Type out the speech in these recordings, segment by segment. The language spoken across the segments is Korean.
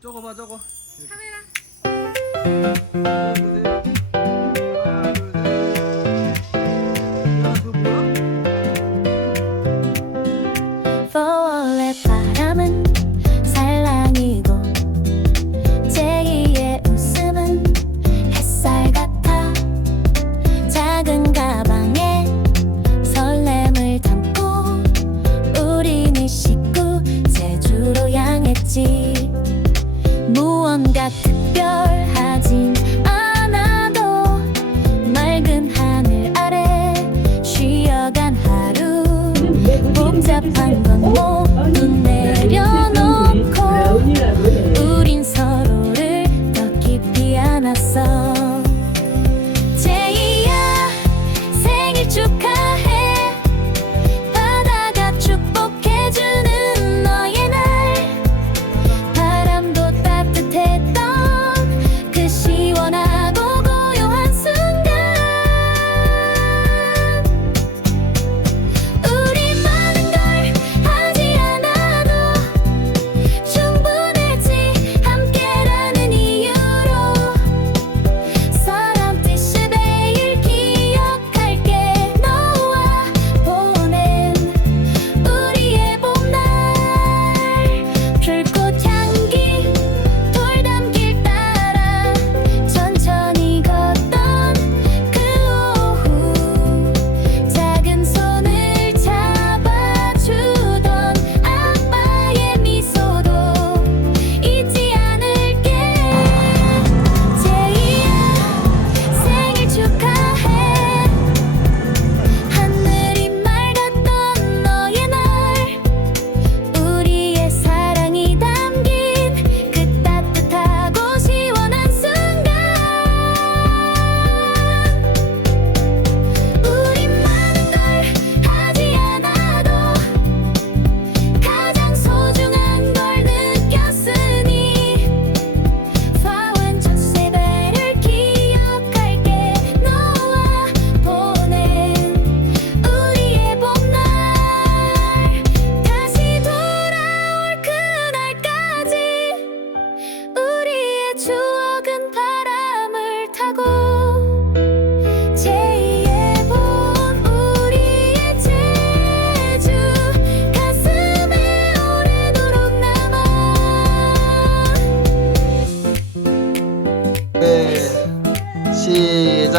저거 봐 저거. 카메라. 포올의 바람은 살랑이고 제이의 웃음은 햇살 같아 작은 가방에 설렘을 담고 우리는 식구 제주로 향했지 특별하진 않아도 맑은 하늘 아래 쉬어간 하루. 복잡한 건 모두 내려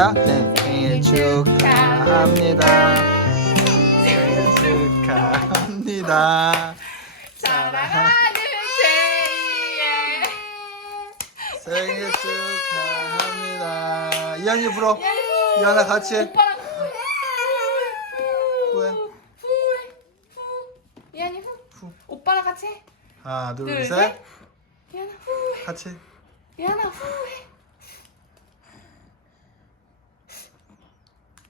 시작. 네. 생일 축하합니다. 생일 축하합니다. 사랑하는 제이의 생일 축하합니다. 이한이 불어. 이한아 같이 해. 오빠랑 후회. 후회 후 이한이 후 후. 오빠랑 같이 해 하나 둘 둘, 셋. 셋. 이한아 후회 같이. 이한아 후회